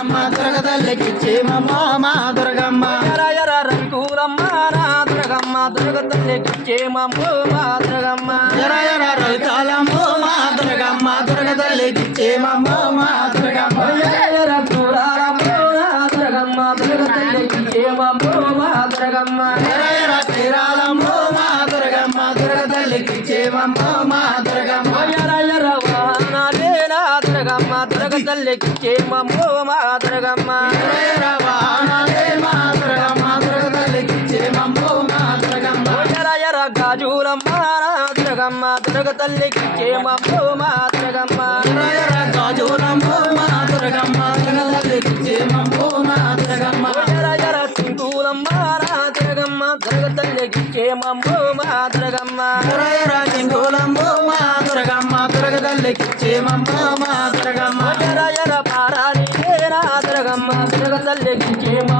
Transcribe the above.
అమ్మ దుర్గతల్లికిచ్చే మా దుర్గమ్మ ఎర రంగులమ్మ నా దుర్గమ్మ దుర్గతల్లికిచ్చే మా దుర్గమ్మ ఎర రవితాలమ్మో మా దుర్గమ్మ దుర్గతల్లికిచ్చే మా దుర్గమ్మ ఎర చూడాలమ్మో నా దుర్గమ్మ దుర్గతల్లికిచ్చే మా దుర్గమ్మ ఎర తీరాలమ్మో మా దుర్గమ్మ దుర్గతల్లికిచ్చే మా దుర్గమ్మ ఎర వాహనాలే నా దుర్గమ్మ దుర్గతల్లికిచ్చే మా దుర్గమ్మ ఎర వాహనాలే మా దుర్గమ్మ దుర్గతల్లికిచ్చే మా దుర్గమ్మ ఎర గాజులమ్మ నా దుర్గమ్మ దుర్గతల్లికిచ్చే మా దుర్గమ్మ ఎర గాజులమ్మో మా దుర్గమ్మ దుర్గతల్లికిచ్చే మా దుర్గమ్మ ఎర సింగులమ్మ నా దుర్గమ్మ దుర్గతల్లికిచ్చే మా దుర్గమ్మ ఎర సింగులమ్మో మా దుర్గమ్మ దుర్గతల్లికిచ్చే మా దుర్గమ్మ ఎర పారాని నా దుర్గమ్మ దుర్గతల్లికిచ్చే మా